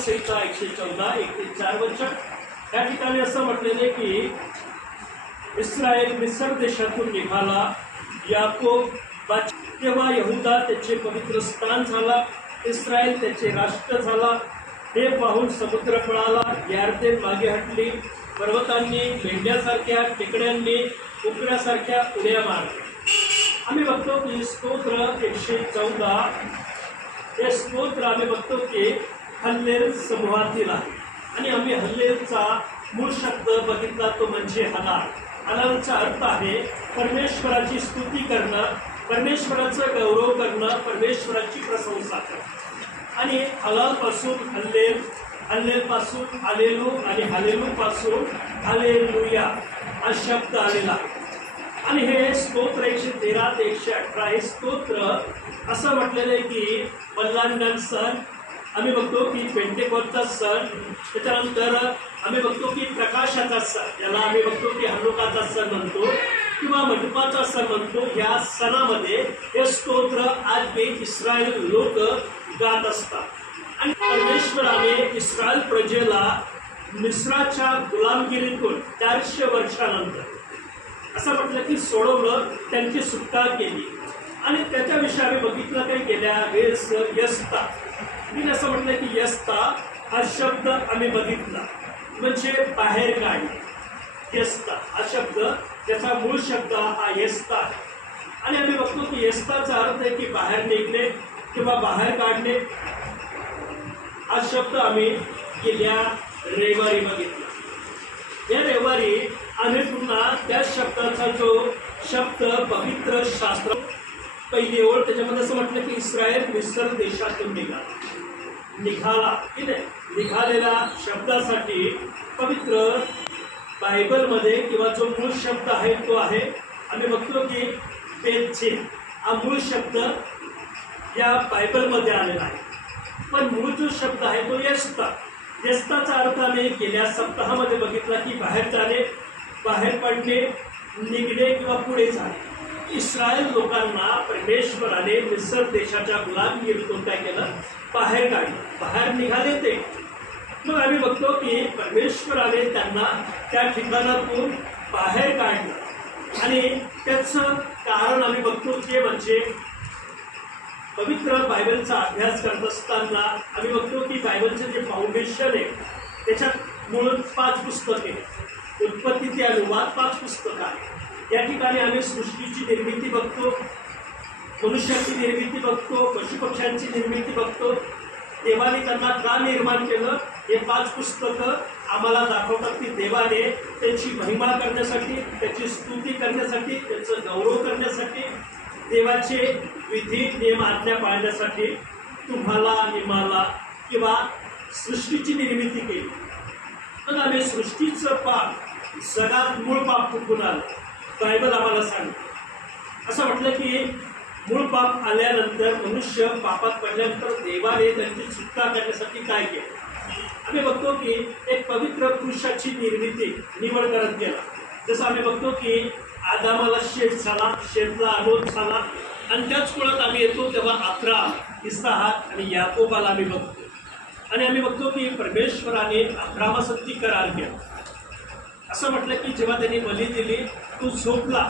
संहिता 114 1 ते 4 वचन या ठिकाणी असं म्हटलेलं आहे की इस्रायल मिस्र देशातून निघाला, याकोब तेव्हा यहुदा त्याचे पवित्र स्थान झाला, इस्रायल त्याचे राष्ट्र झाला। हे पाहून समुद्र पळाला, यार्देन मागे हटली, पर्वतांनी मेंढ्यासारख्या, टेकड्यांनी उकड्यासारख्या उड्या मारल्या। आम्ही बघतो की स्तोत्र 114 हे स्तोत्र आम्ही बघतो की हल्लेल समूहातील आहे आणि आम्ही हल्लेलचा मूळ शब्द बघितला तो म्हणजे हलाल। हलालचा अर्थ आहे परमेश्वराची स्तुती करणं, परमेश्वराचं गौरव करणं, परमेश्वराची प्रशंसा करणं। आणि हलाल पासून हल्लेल, हल्लेल पासून हालेलू आणि हालेलू पासून हालेलुया हा शब्द आलेला आहे। आणि हे स्तोत्र 113 ते 118 हे स्तोत्र असं म्हटलेलं आहे की बल्लांगण सण, आम्ही बघतो की पेंटेकोस्टचा सण, त्याच्यानंतर आम्ही बघतो की प्रकाशाचा सण, याला आम्ही बघतो की हनुकाचा सण म्हणतो किंवा मंडपाचा सण म्हणतो। या सणामध्ये हे स्तोत्र आज बी इस्रायल लोक गात असतात। आणि परमेश्वराने इस्रायल प्रजेला मिस्राच्या गुलामगिरीतून 400 वर्षानंतर असं म्हटलं की सोडवलं, त्यांची सुटका केली। आणि त्याच्याविषयी आम्ही बघितलं काही गेल्या वेळेस यस्ता, मी असं म्हटलं की यस्ता हा शब्द आम्ही बघितला म्हणजे बाहेर काढणे। यस्ता हा शब्द त्याचा मूळ शब्द हा यस्ता आहे। आणि आम्ही बघतो की यस्ताचा अर्थ आहे की बाहेर निघणे किंवा बाहेर काढणे। हा शब्द आम्ही गेल्या रविवारी बघितला। या रविवारी आम्ही पुन्हा त्या शब्दाचा जो शब्द पवित्र शास्त्र पहिली ओळ त्याच्यामध्ये असं म्हटलं की इस्रायल मिस्र देशातून निघाला की नाही, निघालेल्या शब्दासाठी पवित्र बायबलमध्ये किंवा जो मूळ शब्द आहे तो आहे आम्ही बघतो की बेतझेल हा मूळ शब्द या बायबलमध्ये आलेला आहे। पण मूळ जो शब्द आहे तो यस्ता, यस्ताचा अर्थ आम्ही गेल्या सप्ताहामध्ये बघितला की बाहेर जाणे, बाहेर पडणे, निघणे किंवा पुढे जाणे। इस्रायल लोकांना परमेश्वराने मिस्र देशाच्या गुलामगिरीतून काय केलं, बाहेर काढलं, बाहेर निघाले ते। मग आम्ही बघतो की परमेश्वराने त्यांना त्या ठिकाणातून बाहेर काढलं आणि त्याचं कारण आम्ही बघतो ते म्हणजे पवित्र बायबलचा अभ्यास करत असताना आम्ही बघतो की बायबलचं जे फाउंडेशन आहे त्याच्यात मूळ 5 पुस्तके, उत्पत्ती ते अनुवाद 5 पुस्तकं आहे। या ठिकाणी आम्ही सृष्टीची निर्मिती बघतो, मनुष्याची निर्मिती बघतो, पशुपक्ष्यांची निर्मिती बघतो, देवाने त्यांना का निर्माण केलं हे 5 पुस्तकं आम्हाला दाखवतात की देवाने त्याची महिमा करण्यासाठी, त्याची स्तुती करण्यासाठी, त्याचं गौरव करण्यासाठी, देवाचे विधी नियम आज्ञा पाळण्यासाठी तुम्हाला आणि मला किंवा सृष्टीची निर्मिती केली। मग आम्ही सृष्टीचं पाप, जगात मूळ पाप कुठून आलं बायबल आम्हाला सांगते। असं म्हटलं की मूळ पाप आल्यानंतर मनुष्य पापात पडल्यानंतर देवाने त्यांची सुटका करण्यासाठी काय केलं, आम्ही बघतो की एक पवित्र पुरुषाची निर्मिती निवड करत गेला। जसं आम्ही बघतो की आदामाला शेत झाला, शेतला अनोत झाला आणि त्याच कुळात आम्ही येतो तेव्हा अब्राम, इसहाक आणि याकोबाला आम्ही बघतो। आणि आम्ही बघतो की परमेश्वराने अब्रामासाठी करार केला। असं म्हटलं की जेव्हा त्यांनी बली दिली तो झोपला,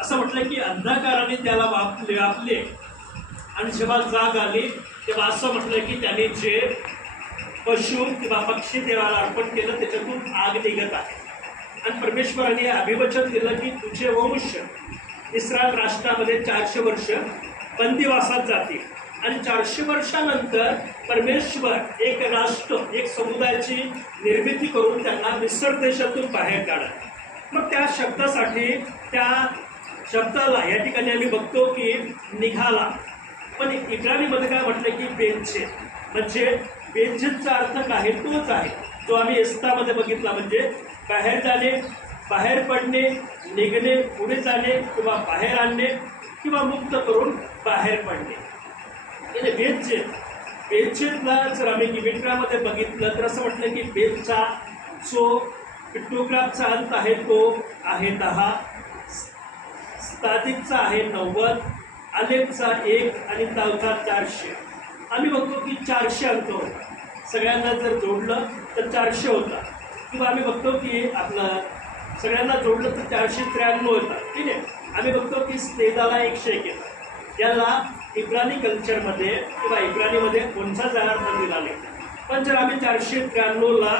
असं म्हटलं की अंधकाराने त्याला व्यापले आणि जेव्हा जाग आली तेव्हा असं म्हटलं की त्याने जे पशु किंवा पक्षी देवाला अर्पण केलं त्याच्यातून आग निघत आहे। आणि परमेश्वराने अभिवचन दिलं की तुझे वंश इस्रायल राष्ट्रामध्ये 400 वर्ष बंदिवासात जातील आणि 400 वर्षानंतर परमेश्वर एक राष्ट्र, एक समुदायाची निर्मिती करून त्यांना मिस्र देशातून बाहेर काढा। मग त्या शब्दासाठी, त्या शब्दाला या ठिकाणी आम्ही बघतो की निघाला, पण इब्राणीमध्ये काय म्हटलं की बेतझेल, म्हणजे बेतझेलचा अर्थ काय तोच आहे जो आम्ही यस्तामध्ये बघितला, म्हणजे बाहेर जाणे, बाहेर पडणे, निघणे, पुढे जाणे किंवा बाहेर आणणे किंवा मुक्त करून बाहेर पडणे। बेतझेल, बेतझेलला जर आम्ही गिबिट्रामध्ये बघितलं तर असं म्हटलं की बेतचा जो पिक्टोग्राफचा अंत आहे तो आहे 10, स्तादिकचा आहे 90, अलेफचा 1 आणि तावचा 400। आम्ही बघतो की 400 अंक होता। सगळ्यांना जर जोडलं तर 400 होतात, किंवा आम्ही बघतो की आपलं सगळ्यांना जोडलं तर 493 होतात, ठीक आहे. आम्ही बघतो की स्तेदाला 101 येतात. याला इब्रानी कल्चरमध्ये किंवा इब्रानीमध्ये कोणता अर्थ दिला नाही. पण जर आम्ही 493ला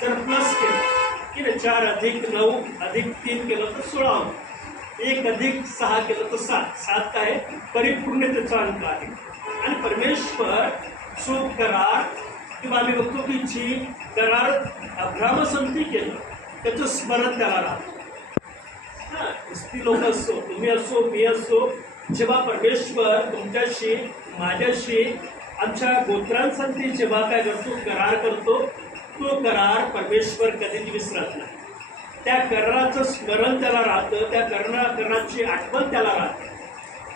जर प्लस केलं, ठीक आहे, 4 अधिक 9 अधिक 3 केलं तर 16 होतं. 1 अधिक 6 केलं तर 7. 7 काय परिपूर्णतेचा अंक आहे. आणि परमेश्वर शुभ करार किंवा आम्ही बघतो की जी करार अब्राहमसंगती केलं त्याचं स्मरण त्याला राहतं. ती लोक असो, तुम्ही असो, मी असो, जेव्हा परमेश्वर तुमच्याशी माझ्याशी आमच्या गोत्रांसाठी जेव्हा काय करतो करार करतो, तो करार परमेश्वर कधीच विसरत नाही. त्या कराराचं स्मरण त्याला राहतं, त्या कराराची आठवण त्याला राहते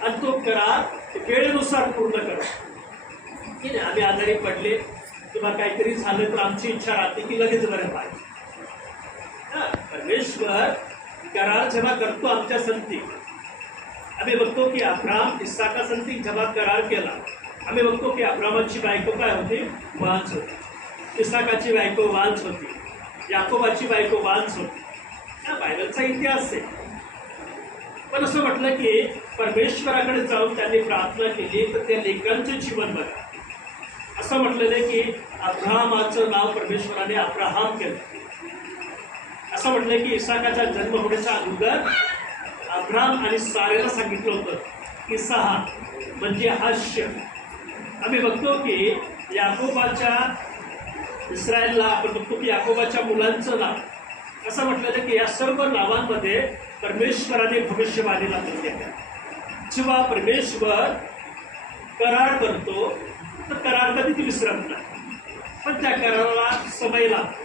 आणि तो करार वेळेनुसार पूर्ण करतो. की नाही, आम्ही आजारी पडले किंवा काहीतरी झालं तर आमची इच्छा राहते की लगेच बरं पाहिजे. परमेश्वर करार जेव्हा करतो आमच्या संगती, आम्ही बघतो की अब्राम इसाका संगती जेव्हा करार केला, आम्ही बघतो की अब्रामाची बायको काय होती, वांस होती. इसाकाची बायको वांस होती. याकोबाची बायको वांस होती. बायबलचा इतिहास आहे. पण असं म्हटलं की परमेश्वराकडे जाऊन त्यांनी प्रार्थना केली तर त्या लेकरांचे जीवन बघा. असं म्हटलेलं आहे की अब्राहमाचं नाव परमेश्वराने अब्राहम केलं. असं म्हटलं की इसाकाचा जन्म होण्याच्या अगोदर अब्राम आणि सारेला सांगितलं होतं की 6 म्हणजे हास्य. आम्ही बघतो की याकोबाच्या इस्रायलला आपण बघतो की याकोबाच्या मुलांचं नाव असं म्हटलेलं की या सर्व नावांमध्ये परमेश्वराने भविष्यवाणीला दिली. जेव्हा परमेश्वर करार करतो तर करार कधीच विसरत नाही, पण त्या कराराला समय लागतो.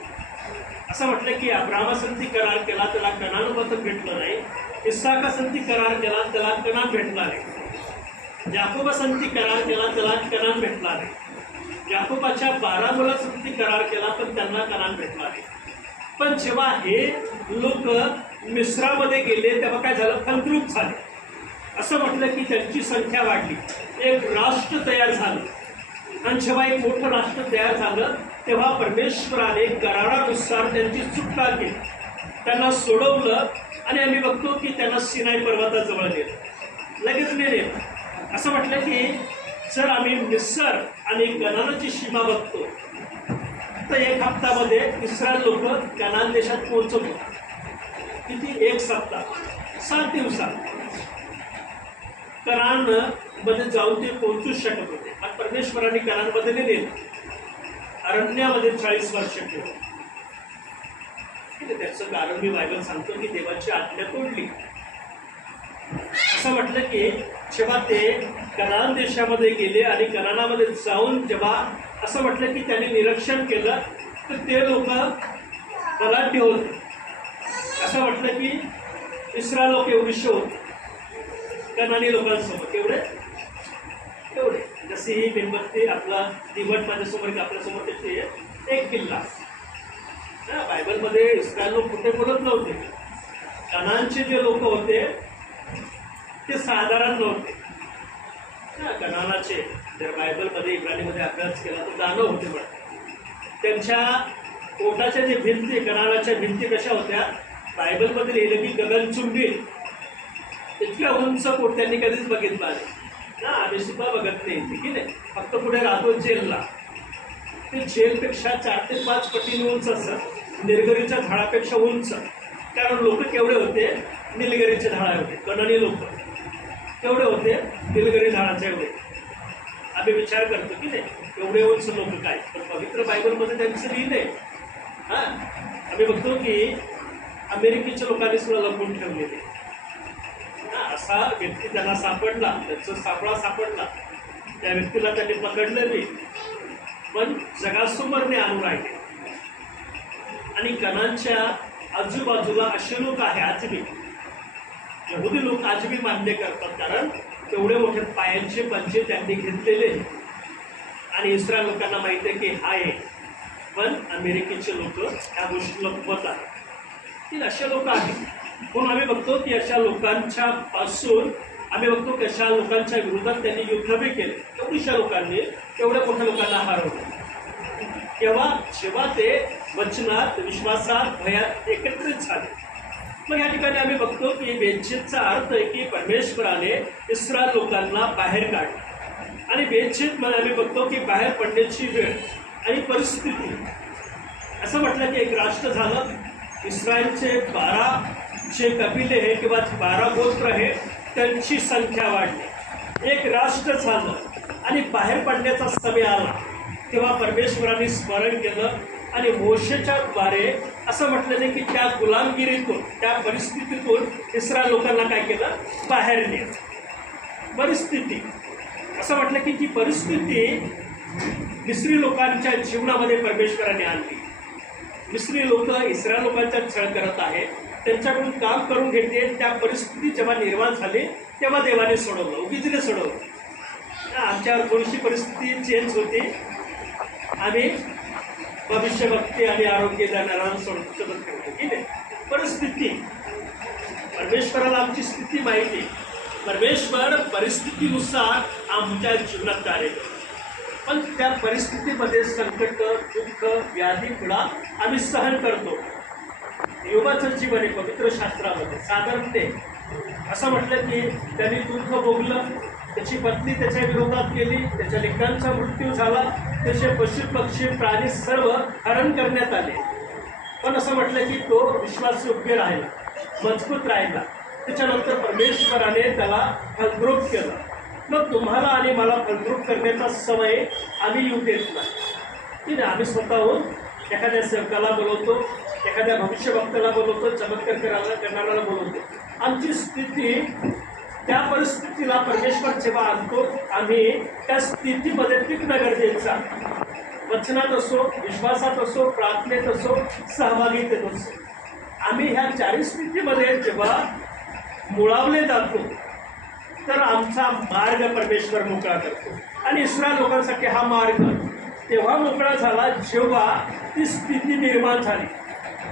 असं म्हटलं की अब्राहमासंगती करार केला त्याला कनान भेटलं नाही. इसाकासंगती करार केला त्याला कनान भेटला नाही. याकोबासंगती करार केला त्याला कनान भेटला नाही. याकोबाच्या 12 मुलांसंगती करार केला पण त्यांना कनान भेटला नाही. पण जेव्हा हे लोक मिस्रामध्ये गेले तेव्हा काय झालं, फलद्रूप झाले. असं म्हटलं की त्यांची संख्या वाढली, एक राष्ट्र तयार झालं. आणि जेव्हा एक मोठं राष्ट्र तयार झालं तेव्हा परमेश्वराने करारानुसार त्यांची सुटका केली, त्यांना सोडवलं आणि आम्ही बघतो की त्यांना सिनाई पर्वताजवळ नेलं, लगेच नेलं. असं म्हटलं की जर आम्ही मिस्र आणि कनानाची सीमा बघतो तर 1 हप्त्यामध्ये इस्रायल लोक कनान देशात पोहोचत होते. किती, 1 सप्ताह, 7 दिवसात कनानमध्ये जाऊन ते पोहोचूच शकत होते. पण परमेश्वराने कनानमध्ये नेले, अरण्यामध्ये 40 वर्ष ठेवलं. त्याचं कारण मी बायबल सांगतो की देवाची आज्ञा तोडली. असं म्हटलं की जेव्हा ते कनान देशामध्ये गेले आणि कनानामध्ये जाऊन जेव्हा असं म्हटलं की त्यांनी निरीक्षण केलं तर ते लोक बलाढ्य होते. असं म्हटलं की इस्रायल लोक एवढीशे होते कनानी लोकांसोबत. एवढे जशी ही मेणबत्ती आपला दिवट माझ्यासमोर आपल्यासमोर त्याची एक किल्ला. बायबलमध्ये इस्रायल लोक कुठे बोलत नव्हते. कनानचे जे लोक होते ते साधारण नव्हते. कनानाचे जर बायबलमध्ये इब्रानीमध्ये अभ्यास केला तर दानव होते. म्हणतात त्यांच्या पोटाच्या जे भिंती, कनानाच्या भिंती कशा होत्या, बायबलमध्ये लिहिलं की गगनचुंबी. इतक्या उंच पोट त्यांनी कधीच बघितलं नाही ना, आम्ही सुद्धा बघत नाही की नाही. फक्त पुढे राहतो जेलला, ते जेलपेक्षा 4 ते 5 पटीने उंच असत, निलगिरीच्या झाडापेक्षा उंच. कारण लोक केवढे होते, निलगिरीचे झाड होते. कनानी लोक केवढे होते, निलगिरी झाडाचे एवढे. आम्ही विचार करतो की नाही एवढे उंच लोक काय, पण पवित्र बायबलमध्ये त्यांचं लिहिलंय. आम्ही बघतो की अमेरिकेच्या लोकांनी सुद्धा लपवून ठेवलेले. असा व्यक्ती त्यांना सापडला, त्यांचा सापळा सापडला, त्या व्यक्तीला त्यांनी पकडलं नाही, पण जगासमोरने आणून राहिले. आणि कनानच्या आजूबाजूला असे लोक आहे, आजबी यहुदी लोक आजबी मान्य करतात, कारण तेवढे मोठे पायांचे पंचे त्यांनी घेतलेले. आणि इस्रायल लोकांना माहिती आहे की आहे, पण अमेरिकेचे लोक ह्या गोष्टीला लपवत आहेत. अशा लोक आहेत. म्हणून आम्ही बघतो की अशा लोकांच्या पासून आम्ही बघतो की अशा लोकांच्या विरोधात त्यांनी युद्ध बी केले. एवढ्याशा लोकांनी तेवढ्या मोठ्या लोकांना हरवलं. जेव्हा ते वचनात, विश्वासात, भयात एकत्रित झाले. मग या ठिकाणी आम्ही बघतो की बेतशेतचा अर्थ आहे की परमेश्वराने इस्रायल लोकांना बाहेर काढलं. आणि बेतशेत मध्ये आम्ही बघतो की बाहेर पडण्याची वेळ आणि परिस्थिती. असं म्हटलं की एक राष्ट्र झालं. इस्रायलचे 12 जे कबिले आहे किंवा 12 गोत्र आहे त्यांची संख्या वाढली. एक राष्ट्र झालं आणि बाहेर पडण्याचा समय आला तेव्हा परमेश्वराने स्मरण केलं आणि मोशेच्या द्वारे असं म्हटलेलं की त्या गुलामगिरीतून, त्या परिस्थितीतून इस्रायल लोकांना काय केलं, बाहेर नेलं. परिस्थिती असं म्हटलं की ती परिस्थिती मिस्री लोकांच्या जीवनामध्ये परमेश्वराने आणली. मिस्री लोक इस्रायल लोकांचा छळ करत आहेत, त्यांच्याकडून काम करून घेते. त्या परिस्थिती जेव्हा निर्माण झाली तेव्हा देवाने सोडवलं, उगीचने सोडवलं. आमच्यावर थोडीशी परिस्थिती चेंज होती. आम्ही भविष्यभक्ती आणि आरोग्य देणारा सोडत करतो की नाही. परिस्थिती, परमेश्वराला आमची स्थिती माहिती. परमेश्वर परिस्थितीनुसार आमच्या जीवनात कार्य करतो. पण त्या परिस्थितीमध्ये संकट, दुःख, व्याधी, पीडा आम्ही सहन करतो. योगाचं जीवन आहे पवित्र शास्त्रामध्ये साधारण ते असं म्हटलं की त्यांनी दुःख भोगलं, त्याची पत्नी त्याच्या विरोधात केली, त्याच्या लेकरांचा मृत्यू झाला, त्याचे पशु पक्षी प्राणी सर्व हरण करण्यात आले. पण असं म्हटलं की तो विश्वासयोग्य राहिला, मजबूत राहिला. त्याच्यानंतर परमेश्वराने त्याला फलद्रूप केलं. मग तुम्हाला आणि मला फलद्रूप करण्याचा समय आम्ही येऊ देत नाही. ठीक आहे, आम्ही स्वतःहून एखाद्या सेवकाला बोलवतो, एखाद्या भविष्यवक्त्याला बोलवतो, चमत्कार करणाऱ्याला बोलवतो. आमची स्थिती, त्या परिस्थितीला परमेश्वर जेव्हा आणतो आम्ही त्या स्थितीमध्ये टिकणं गरजेचं आहे. वचनात असो, विश्वासात असो, प्रार्थनेत असो, सहभागीतेत असो. आम्ही ह्या चारही स्थितीमध्ये जेव्हा मुळावले जातो तर आमचा मार्ग परमेश्वर मोकळा करतो. आणि इस्रायल लोकांसाठी हा मार्ग तेव्हा मोकळा झाला जेव्हा ती स्थिती निर्माण झाली.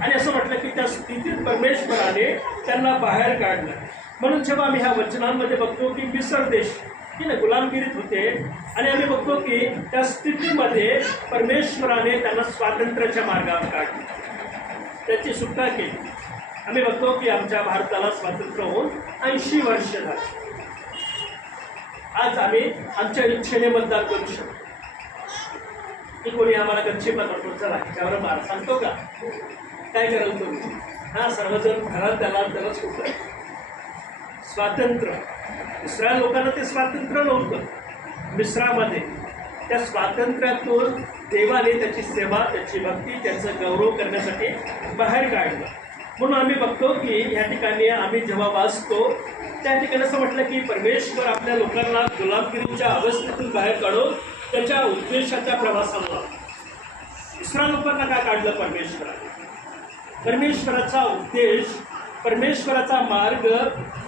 आणि असं म्हटलं की त्या स्थितीत परमेश्वराने त्यांना बाहेर काढलं. म्हणून जेव्हा आम्ही ह्या वचनांमध्ये बघतो की मिस्र देश की ना गुलामगिरीत होते आणि आम्ही बघतो की त्या स्थितीमध्ये परमेश्वराने त्यांना स्वातंत्र्याच्या मार्गावर काढले, त्याची सुटका केली. आम्ही बघतो की आमच्या भारताला स्वातंत्र्य होऊन 80 वर्ष झाली. आज आम्ही आमच्या इच्छेने मतदान करू शकतो की कोणी आम्हाला गच्ची बनवतो, चला ह्याच्यावर मार सांगतो का, काय कराल तुम्ही? हा, सर्वजण घरात त्यालाच होतं स्वातंत्र्य. इस्रायल लोकांना ते स्वातंत्र्य नव्हतं मिस्रामध्ये. त्या स्वातंत्र्यातून देवाने त्याची सेवा, त्याची भक्ती, त्याचं गौरव करण्यासाठी बाहेर काढलं. म्हणून आम्ही बघतो की या ठिकाणी आम्ही जेव्हा वाचतो त्या ठिकाणी असं म्हटलं की परमेश्वर आपल्या लोकांना गुलामगिरीच्या अवस्थेतून बाहेर काढून त्याच्या उद्देशाच्या प्रवासाला. इस्रायल लोकांना काय काढलं परमेश्वराने? परमेश्वराचा उद्देश, परमेश्वराचा मार्ग,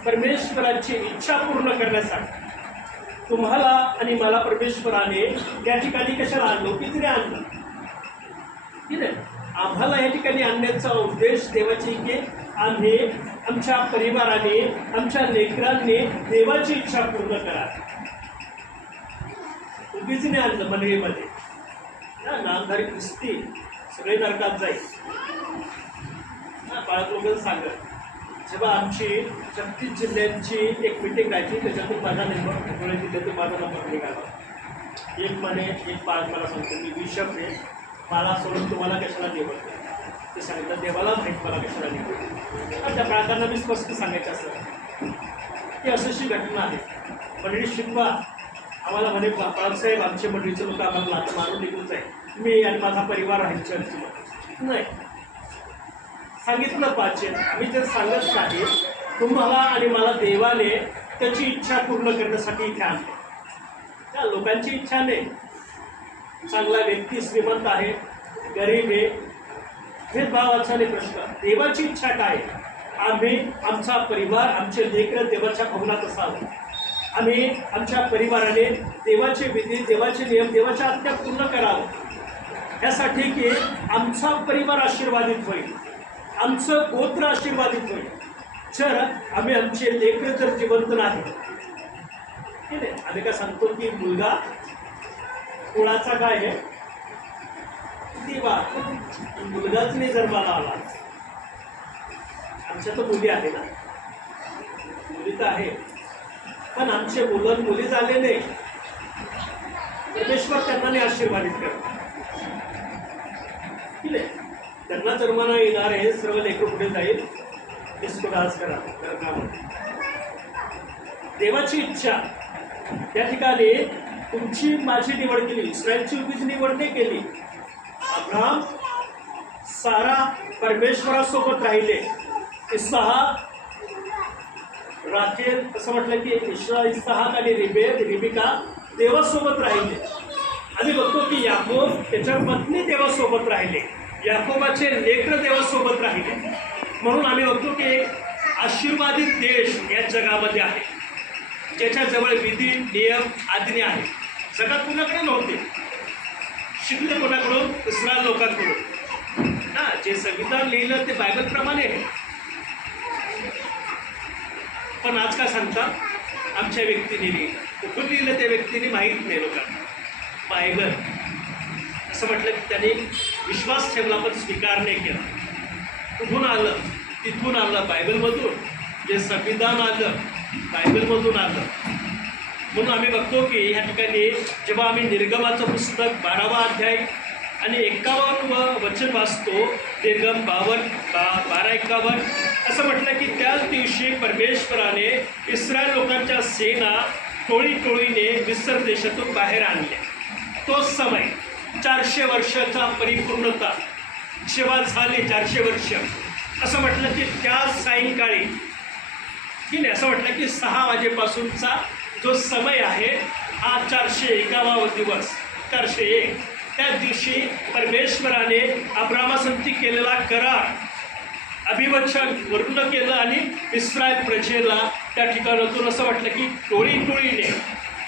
परमेश्वराची इच्छा पूर्ण करण्यासाठी तुम्हाला आणि मला परमेश्वराने या ठिकाणी कशाला आणलो? किती आणलं की नाही? आम्हाला या ठिकाणी आणण्याचा उद्देश देवाची की आम्ही आमच्या परिवाराने, आमच्या लेकरांनी देवाची इच्छा पूर्ण करा. उगीचने आणलं मंडळीमध्ये. नामधारी ख्रिस्ती सगळे नरकात जाईल. बाळक लोक सांगत जेव्हा आमची 36 जिल्ह्यांची एक मिटिंग राहायची, त्याच्यातून माझा नंबर, पुणे जिल्ह्यातून माझा नंबर निघाला. एक म्हणे, एक बाळक मला सांगतो मी बिशप आहे, मला सोडून तुम्हाला कशाला निवडतो? ते सांगितलं देवाला माहीत मला कशाला निवडतो. आणि त्या बाळकांना मी स्पष्ट सांगायचं असं की अशीशी घटना आहे, मंडळी शिकवा. आम्हाला म्हणे बाळासाहेब आमचे मंडळीचे लोक आम्हाला आता मारून निघून जाईल, मी आणि माझा परिवार आहे चर्चमध्ये. नाही, सांगितलं पाहिजे. मी जर सांगत नाही, तुम्हाला आणि मला देवाने त्याची इच्छा पूर्ण करण्यासाठी इथे आणले. त्या लोकांची इच्छा नाही. चांगला व्यक्ती श्रीमंत आहे, गरीब आहे, भेदभावाचा नाही प्रश्न. देवाची इच्छा काय? आम्ही, आमचा परिवार, आमचे लेकरं देवाच्या भवनात असावं. आम्ही आमच्या परिवाराने देवाचे विधी, देवाचे नियम, देवाच्या आज्ञा पूर्ण करावं, यासाठी की आमचा परिवार आशीर्वादित होईल, आमचं गोत्र आशीर्वादित होईल. जर आम्ही आमचे लेकरं जर जिवंत नाही, आम्ही काय सांगतो की मुलगा कुळाचा काय आहे? बात मुलगाच नाही जन्माला आला. आमच्या तर मुली आहे ना, मुली तर आहे, पण आमचे मुलं मुली झाले नाही. परमेश्वर त्यांना नाही आशीर्वादित करतो. त्यांना जन्माला येणार आहे सर्व लेकरं पुढे जाईल. आज करा देवाची इच्छा. त्या ठिकाणी तुमची माझी निवड केली, इस्रायलची उगीच निवड नाही केली. अब्राहम सारा परमेश्वरासोबत राहिले. इसहाक राखेल असं म्हटलं की इसहाक आणि रिबिका देवासोबत राहिले. आम्ही बघतो की याकोब त्याच्या पत्नी देवासोबत राहिले, याकोबाचे लेकरं देवासोबत राहिले. म्हणून आम्ही बघतो की एक आशीर्वादित देश या जगामध्ये आहे, ज्याच्याजवळ विधी नियम आज्ञा आहे. जगात कोणाकडे नव्हते, शिकले कोणाकडून? इस्रायल लोकांकडून ना. जे संविधान लिहिलं ते बायबलप्रमाणे आहे. पण आज का सांगतात आमच्या व्यक्तीने लिहिलं, कुठून लिहिलं त्या व्यक्तीने माहीत नाही लोकांना. बायबल असं म्हटलं की त्यांनी विश्वास ठेवला पण स्वीकार नाही केला. कुठून आलं? तिथून आलं, बायबलमधून. जे संविधान आलं बायबलमधून आलं. म्हणून आम्ही बघतो की ह्या ठिकाणी जेव्हा आम्ही निर्गमाचं पुस्तक 12वा अध्याय आणि 51वं वचन वाचतो, निर्गम 12:51 असं म्हटलं की त्याच दिवशी परमेश्वराने इस्रायल लोकांच्या सेना टोळीने मिस्र देशातून बाहेर आणल्या. तो समय 400 वर्षाचा परिपूर्णता जेव्हा झाली, 400 वर्ष असं म्हटलं की त्या सायंकाळी की नाही, असं म्हटलं की 6 वाजेपासूनचा जो समय आहे हा 401वा दिवस, 401. त्या दिवशी परमेश्वराने अब्रामासंगती केलेला करार, अभिवचन पूर्ण केलं आणि इस्रायल प्रजेला त्या ठिकाणातून असं म्हटलं की टोळीने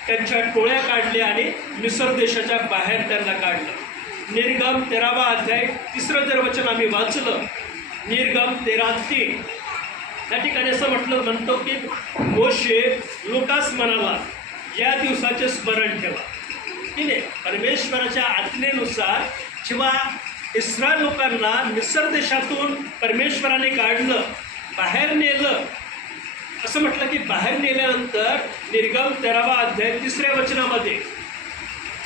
त्यांच्या टोळ्या काढल्या आणि मिस्र देशाच्या बाहेर त्यांना काढलं. निर्गम 13वा अध्याय 3रं जर वचन आम्ही वाचलं, निर्गम 13:3 त्या ठिकाणी असं म्हणतो की मोशे लोकास म्हणाला, या दिवसाचे स्मरण ठेवा. की नाही, परमेश्वराच्या आज्ञेनुसार जेव्हा इस्रायल लोकांना मिस्र देशातून परमेश्वराने काढलं, बाहेर नेलं, असं म्हटलं की बाहेर नेल्यानंतर निर्गम 13वा अध्याय 3ऱ्या वचनामध्ये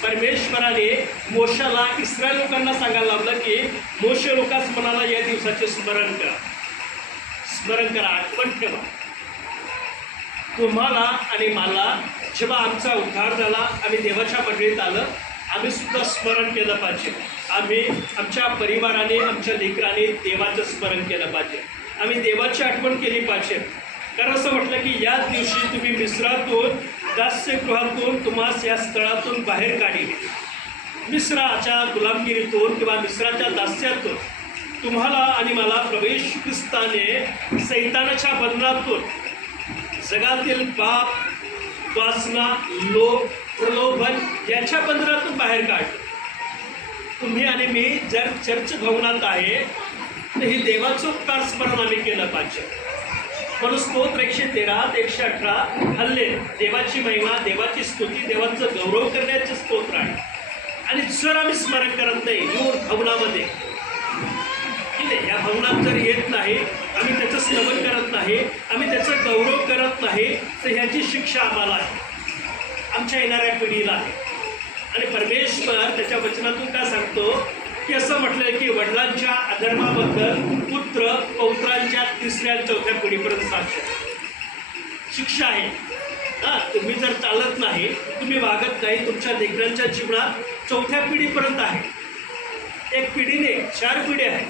परमेश्वराने मोशाला इस्रायल लोकांना सांगायला लावलं की मोशे लोकांस म्हणाला, या दिवसाचे स्मरण करा, आठवण ठेवा. तुम्हाला आणि मला जेव्हा आमचा उद्धार झाला, आम्ही देवाच्या मंडळीत आलं, आम्ही सुद्धा स्मरण केलं पाहिजे. आम्ही आमच्या परिवाराने, आमच्या लेकराने देवाचं स्मरण केलं पाहिजे. आम्ही देवाची आठवण केली पाहिजे. कारण असं म्हटलं की याच दिवशी तुम्ही मिस्रातून, दास्यगृहातून तुम्हास या स्थळातून बाहेर काढले. मिस्राच्या गुलामगिरीतून किंवा मिस्राच्या दास्यातून तुम्हाला आणि मला प्रभू ख्रिस्ताने सैतानाच्या बंधनातून, जगातील पाप, वासना, लोभ, प्रलोभन याच्या बंधनातून बाहेर काढलं. तुम्ही आणि मी जर चर्च भवनात आहे तर ही देवाचं उपकार स्मरण आम्ही केलं पाहिजे. म्हणून स्तोत्र 113 ते 118 हल्ले देवाची महिमा, देवाची स्तुती, देवाचं गौरव करण्याचे स्तोत्र आहे. आणि जर आम्ही स्मरण करत नाही यूर भवनामध्ये, या भवनात जर येत नाही, आम्ही त्याचं स्मरण करत नाही, आम्ही त्याचा गौरव करत नाही, तर ह्याची शिक्षा आम्हाला आहे, आमच्या येणाऱ्या पिढीला आहे. आणि परमेश्वर त्याच्या वचनातून काय सांगतो की असं म्हटलं की वडिलांच्या अधर्माबद्दल पुत्र पौत्रांच्या 3ऱ्या-4थ्या पिढीपर्यंत शिक्षा आहे. तुम्ही जर चालत नाही, तुम्ही वागत नाही, तुमच्या लेकरांच्या जीवनात 4थ्या पिढीपर्यंत आहे. एक पिढीने 4 पिढी आहे.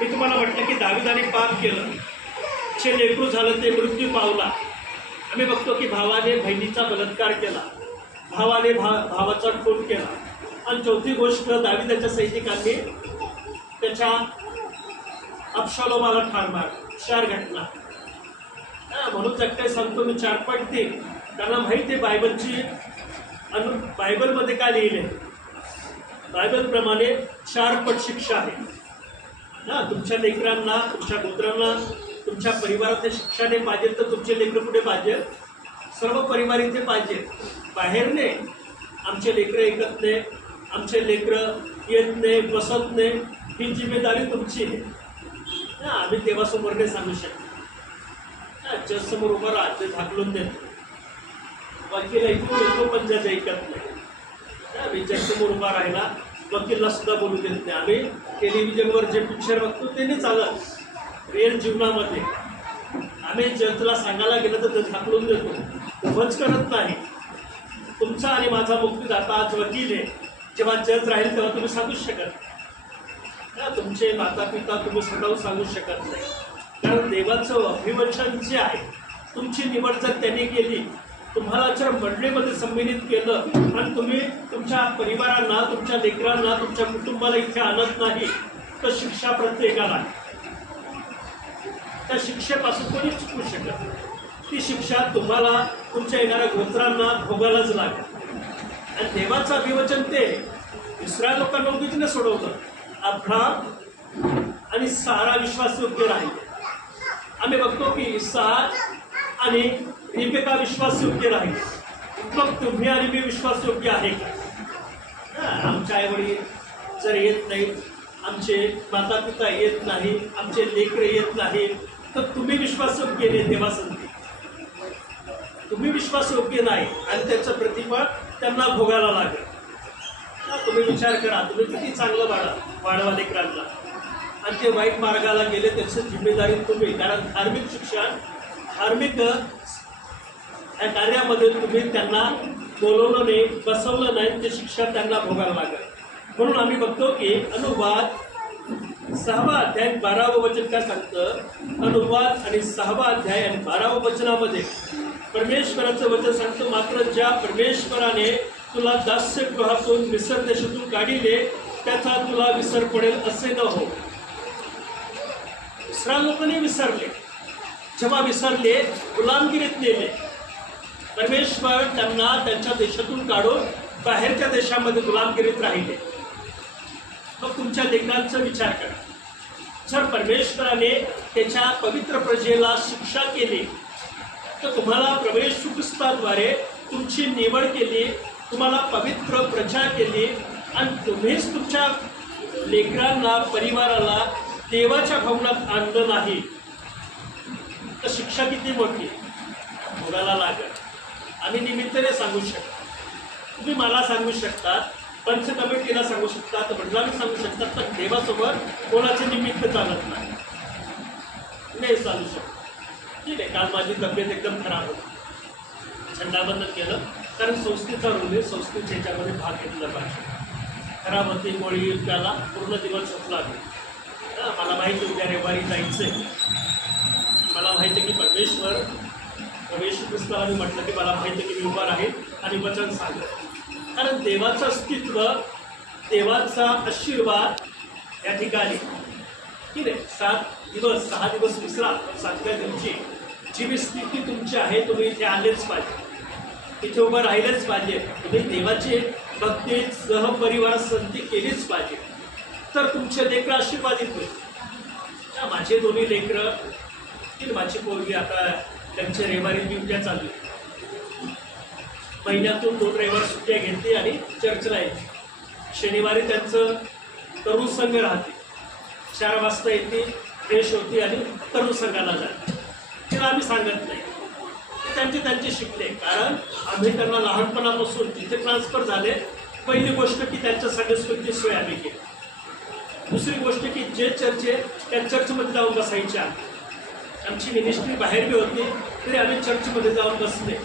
मी तुम्हाला म्हटलं की दाविदाने पाप केलं, जे लेकरू झालं ते मृत्यू पावला. आम्ही बघतो की भावाने बहिणीचा बलात्कार केला, भावाने भावाचा खून केला. आणि 4थी गोष्ट, दाविदाच्या सैनिकांनी त्याच्या अबशालोमाला ठार मारलं. 4 घटना. म्हणून जगताय सांगतो मी 4.3, त्यांना माहिती आहे बायबलमध्ये काय लिहिले. बायबलप्रमाणे 4 पट शिक्षा आहे ना. तुमच्या लेकरांना, तुमच्या पुत्रांना, तुमच्या परिवारात शिक्षा नाही पाहिजे तर तुमचे लेकरं कुठे पाहिजे? सर्व परिवार इथे पाहिजे, बाहेर नाही. आमचे लेकरं ऐकत नाही, आमचे लेकरं येत नाही, बसत नाही, ही जिम्मेदारी तुमची आहे. आम्ही देवासमोर नाही सांगू शकतो. जजसमोर उभं राहा, ते झाकलून देतो. वकील ऐकून येतो पण जज ऐकत नाही. आम्ही जजसमोर उभा राहिला, वकीलला सुद्धा बोलू देत नाही. आम्ही टेलिव्हिजनवर जे पिक्चर बघतो ते नाही चालत. रिअल जीवनामध्ये आम्ही जजला सांगायला गेलं तर जज झाकलून देतो, उभंच करत नाही. तुमचा आणि माझा मुक्तिदाता आज वकील आहे. जेव्हा जज राहील तेव्हा तुम्ही सांगूच शकत नाही. तुमचे माता पिता तुम्ही स्वतःहून सांगू शकत नाही. कारण देवाचं अभिवचन जे आहे, तुमची निवड जर त्यांनी केली, तुम्हाला जर मंडळीमध्ये संमिलित केलं आणि तुम्ही तुमच्या परिवारांना, तुमच्या लेकरांना, तुमच्या कुटुंबाला इथे आणत नाही, तर शिक्षा प्रत्येकाला आहे. त्या शिक्षेपासून कोणी चुकू शकत नाही. ती शिक्षा तुम्हाला, तुमच्या येणाऱ्या गोत्रांना भोगायलाच लागेल. आणि देवाचं अभिवचन ते इस्रायल लोकांना उगीच सोडवलं. अब्राम आणि सारा विश्वासयोग्य राहिले. आम्ही बघतो की इसाक आणि रिबेका विश्वासयोग्य राहिले. मग तुम्ही आणि मी विश्वासयोग्य आहे का? आमच्या आईवडील जर येत नाहीत, आमचे माता पिता येत नाही, आमचे लेकरं येत नाही, तर तुम्ही विश्वासयोग्य नाही देवासंधी. तुम्ही विश्वासयोग्य नाही आणि त्याचं प्रतिफळ त्यांना भोगायला लागेल. तुम्ही विचार करा, तुम्ही किती चांगलं वाढवा लेकरांना आणि ते वाईट मार्गाला गेले, त्याचं जिम्मेदारी तुम्ही. कारण धार्मिक शिक्षण, धार्मिक या कार्यामध्ये तुम्ही त्यांना बोलवलं नाही, बसवलं नाही, ते शिक्षा त्यांना भोगायला लागेल. म्हणून आम्ही बघतो की अनुवाद 6वा अध्याय 12वं वचन काय सांगतं. अनुवाद आणि 6वा अध्याय आणि 12वं वचनामध्ये परमेश्वराचं वचन सांगतं, मात्र ज्या परमेश्वराने तुला दास्यगृहातून मिस्र देशातून काढिले, त्याचा तुला विसर पडेल असे न हो. इस्रायल लोकांनी विसरले. जेव्हा विसरले, गुलामगिरीत नेले. परमेश्वर त्यांना त्यांच्या देशातून काढून बाहेरच्या देशामध्ये गुलामगिरीत राहिले. मग तुमच्या लेकरांचा विचार करा. जर परमेश्वराने त्याच्या पवित्र प्रजेला शिक्षा केली, तर तुम्हाला प्रभू येशू ख्रिस्ताद्वारे तुमची निवड केली, तुम्हाला पवित्र प्रजा केली आणि तुम्हीच तुमच्या लेकरांना, परिवाराला देवाच्या भवनात आणलं नाही, तर शिक्षा किती मोठी भोगायला लागेल. आम्ही निमित्ताने सांगू शकतो. तुम्ही मला सांगू शकता, पंच कमिटीला सांगू शकता, तर मंडळाला सांगू शकतात, पण देवासोबत कोणाचे निमित्त चालत नाही. नाही चालू शकतो. ठीक आहे, काल माझी तब्येत एकदम खराब होती, झंडाबंधन केलं. कारण संस्थेचा रूल आहे, संस्थेच्या ह्याच्यामध्ये भाग घेतला पाहिजे. खराब होती, गोळी त्याला पूर्ण दिवस झोपला मी. मला माहिती उद्या रविवारी जायचं आहे. मला माहिती आहे की परमेश्वर ख्रिस्ताला मी म्हटलं की मला माहिती आहे की मी उभा राहील आणि वचन सांगेल. कारण देवाचं अस्तित्व, देवाचा आशीर्वाद या ठिकाणी ठीक आहे. 6 दिवस विसरा, पण 7व्या दिवशी जी स्थिती तुमची आहे, तुम्ही इथे आलेच पाहिजे, इथे उभं राहिलेच पाहिजे. तुम्ही देवाची भक्ती सहपरिवार संधी केलीच पाहिजे, तर तुमचे लेकरं आशीर्वादित होईल. माझे दोन्ही लेकरं, माझी पोरगी आता त्यांच्या रविवारी ड्युट्या चालू आहे. महिन्यातून 2 रविवार सुट्ट्या घेते आणि चर्चला येते. शनिवारी त्यांचं तरुण संघ राहते. 4 वाजता येते, फ्रेश होते आणि तरुण संघाला जाते. तिला आम्ही सांगत नाही, ते त्यांचे शिकले. कारण आम्ही त्यांना लहानपणापासून जिथे ट्रान्सफर झाले, पहिली गोष्ट की त्यांच्या संडे स्कूलची सोय आम्ही केली. दुसरी गोष्ट की जे चर्च आहे त्या चर्चमध्ये जाऊन बसायच्या. आमची मिनिस्ट्री बाहेर बी होती, तरी आम्ही चर्चमध्ये जाऊन बसले.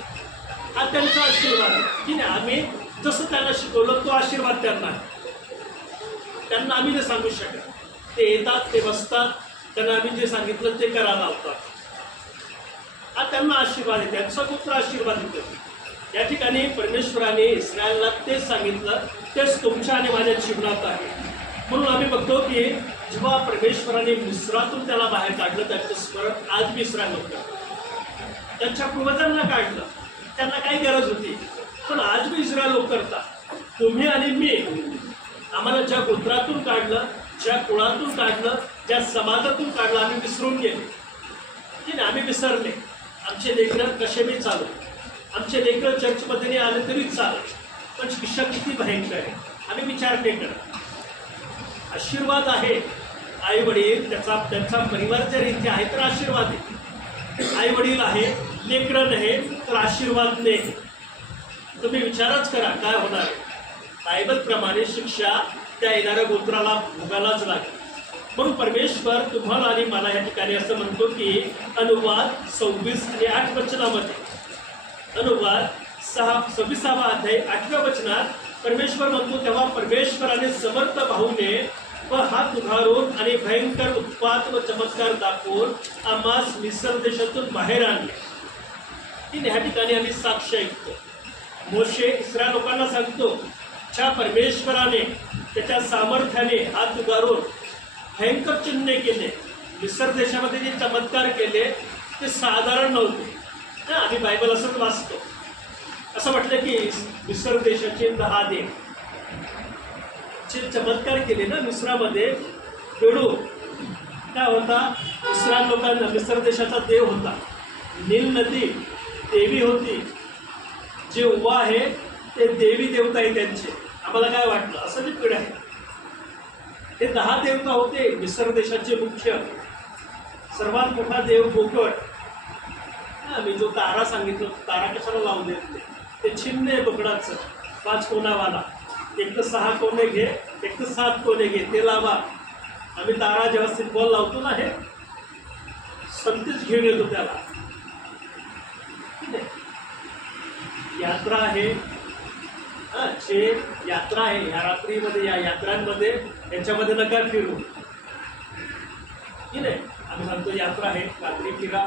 हा त्यांचा आशीर्वाद आहे की नाही. आम्ही जसं त्यांना शिकवलं, तो आशीर्वाद त्यांना आम्ही नाही सांगू शकत. ते येतात, ते बसतात, त्यांना आम्ही जे सांगितलं ते करायला लावतात. हा त्यांना आशीर्वाद आहे, त्यांचा पुत्र आशीर्वाद येतो. या ठिकाणी परमेश्वराने इस्रायलला तेच सांगितलं, तेच तुमच्या आणि माझ्या जीवनात आहे. म्हणून आम्ही बघतो की जेव्हा परमेश्वराने मिस्रातून त्याला बाहेर काढलं, त्याचं स्मरण आज मी इस्रायल होतं. त्यांच्या पूर्वजांना काढलं, त्यांना काही गरज होती, पण आज मी इस्रायल लोक करतात. तुम्ही आणि मी, आम्हाला ज्या गोत्रातून काढलं, ज्या कुळातून काढलं, ज्या समाजातून काढलं, आम्ही विसरून गेले की नाही. आम्ही विसरले. आमचे लेकरं कसे बी चालू, आमचे लेकरं चर्चमध्ये आले तरी चालत, पण शिक्षा किती भयंकर आहे. आम्ही विचार नाही करत. आशीर्वाद आहे. आई वडील त्यांचा परिवार जर इथे आहे तर आशीर्वाद आहे. आई वडील आहे, लेकरं नाही तर आशीर्वाद नाही. तुम्ही विचारच करा काय होणार आहे. बायबलप्रमाणे शिक्षा त्या येणाऱ्या गोत्राला भोगायलाच लागेल. म्हणून परमेश्वर तुम्हाला आणि मला या ठिकाणी असं म्हणतो की अनुवाद 26 आणि 8 वचनामध्ये, अनुवाद 26वा अध्याय 8व्या वचनात परमेश्वर म्हणतो, तेव्हा परमेश्वराने समर्थ भाऊने व हात उघारून आणि भयंकर उत्पात व चमत्कार दाखवून आम्हास मिस्र देशातून बाहेर आणले. की ह्या ठिकाणी आम्ही साक्ष ऐकतो. मोशे इस्रायल लोकांना सांगतो, ज्या परमेश्वराने त्याच्या सामर्थ्याने हात उगारून भयंकर चिन्हे केले, मिस्र देशामध्ये जे चमत्कार केले ते साधारण नव्हते. आम्ही बायबल असंच वाचतो. असं म्हटलं की मिस्र देशाचे 10 देव जे चमत्कार केले ना मिस्रामध्ये. पेडू काय होता, इस्रायल लोकांना मिस्र देशाचा देव होता. नील नदी देवी होती. जे उभा आहे ते देवी देवता आहे त्यांचे. आम्हाला काय वाटलं असं जे पेड आहे ते 10 देवता होते. मिस्र देशाचे मुख्य सर्वात मोठा देव बोकड. आम्ही जो तारा सांगितलं, तारा कशाला लावून देत नाही, ते चिन्ह आहे बोकडाचं 5 कोणावाला. एक तर 6 कोणे घे, एक तर 7 कोणे घे, ते लावा. आम्ही तारा जेव्हा सिम्बॉल लावतो ना, हे संतीच घेऊन येतो त्याला. यात्रा आहे, जे यात्रा आहे, या रात्रीमध्ये या यात्रांमध्ये यांच्यामध्ये नका फिरू. की नाही, आम्ही सांगतो यात्रा आहे रात्री फिरा,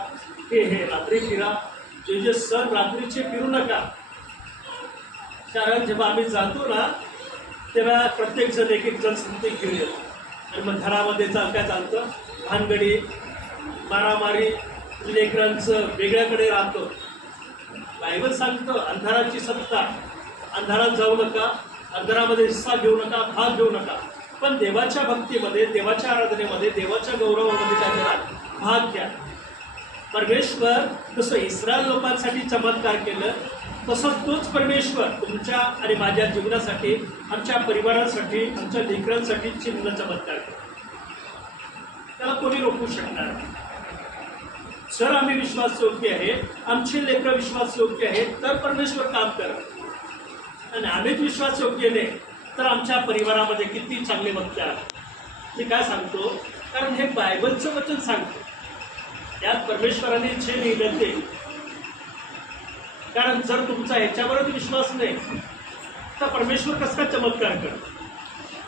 हे रात्री फिरा. जे सण रात्रीचे फिरू नका. कारण जेव्हा आम्ही जातो ना तेव्हा प्रत्येक जण एक जण संगती घेऊन येतो. आणि मग घरामध्ये काय चालतं, भानगडी, मारामारी, लेकरांचं वेगळ्याकडे राहतो. बायबल सांगतं अंधाराची सत्ता, अंधारात जाऊ नका, अंधारामध्ये हिस्सा घेऊ नका, भाग घेऊ नका. पण देवाच्या भक्तीमध्ये, देवाच्या आराधनेमध्ये, देवाच्या गौरवामध्ये काय करा, भाग घ्या. परमेश्वर जसं इस्रायल लोकांसाठी चमत्कार केलं तसंच तोच परमेश्वर तुमच्या आणि माझ्या जीवनासाठी, आमच्या परिवारासाठी, आमच्या लेकरांसाठी चिन्ह चमत्कार केला. त्याला कोणी रोखू शकणार नाही. जर आम्ही विश्वासयोग्य आहे, आमचे लेकरं विश्वासयोग्य आहेत तर परमेश्वर काम करत. आणि आम्हीच विश्वासयोग्य नाही तर आमच्या परिवारामध्ये किती चांगले वक्ते आहेत. मी काय सांगतो, कारण हे बायबलचं वचन सांगतो. त्यात परमेश्वराने जे लिहिलं ते. कारण जर तुमचा ह्याच्यावरच विश्वास नाही तर परमेश्वर कसा काय चमत्कार करतो.